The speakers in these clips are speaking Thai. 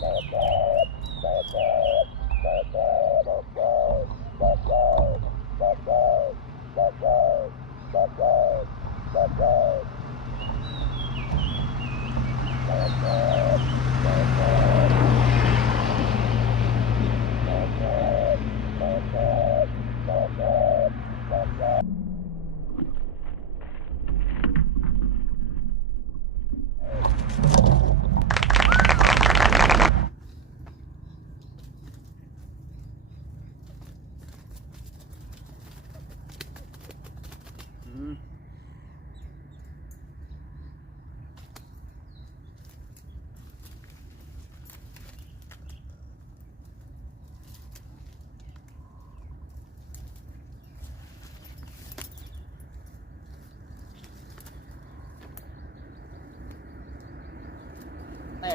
Thank you.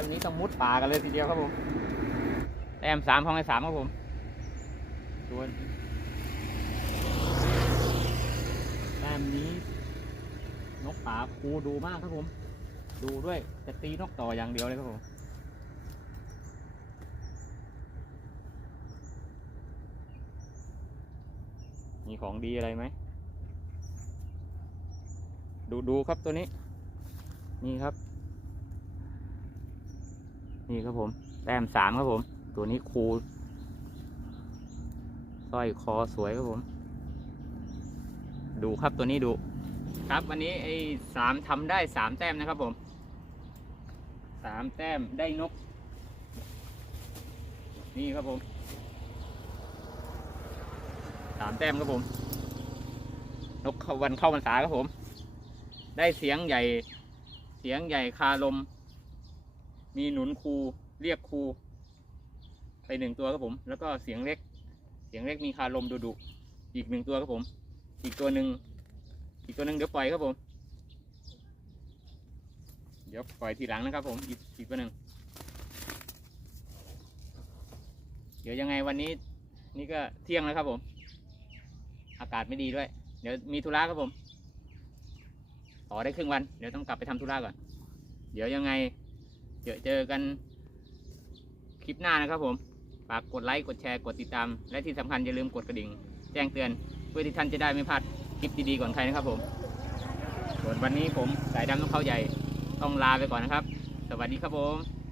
มนี้ต้องมุดป่ากันเลยทีเดียวครับผมแต้มสามของไอ้สามครับผมส่วนแต้มนี้ นกป่าครูดูมากครับผม ดูด้วยจะตีนกต่ออย่างเดียวเลยครับผมมีของดีอะไรไหม ดูดูครับตัวนี้ นี่ครับ นี่ครับผมแต้มสามครับผม ตัวนี้คูสร้อยคอสวยครับผม ดูครับตัวนี้ดู ครับวันนี้ไอ้สามทำได้สามแต้มนะครับผมสามแต้มได้นก นี่ครับผมสามแต้มครับผม นกเข้าวันเข้าพรรษาครับผม ได้เสียงใหญ่ เสียงใหญ่คาลม มีหนุนครูเรียกครูไปหนึ่งตัวครับผม แล้วก็เสียงเล็ก เสียงเล็กมีคาลมดุดุอีกหนึ่งตัวครับผม อีกตัวหนึ่งอีกตัวหนึ่งเดี๋ยวปล่อยครับผม เดี๋ยวปล่อยทีหลังนะครับ ผมอีกอีกตัวหนึ่งเดี๋ยวยังไงวันนี้ นี่ก็เที่ยงแล้วครับผม อากาศไม่ดีด้วย เดี๋ยวมีธุระครับผมต่อได้ครึ่งวัน เดี๋ยวต้องกลับไปทำธุระก่อน เดี๋ยวยังไง เจอเจอกันคลิปหน้านะครับผมฝากกดไลค์กดแชร์กดติดตาม และที่สำคัญอย่าลืมกดกระดิ่ง แจ้งเตือนเพื่อที่ท่านจะได้ไม่พลาดคลิปดีๆก่อนใครนะครับผมส่วนวันนี้ผมสายดำต้องเข้าใหญ่ต้องลาไปก่อนนะครับ สวัสดีครับผม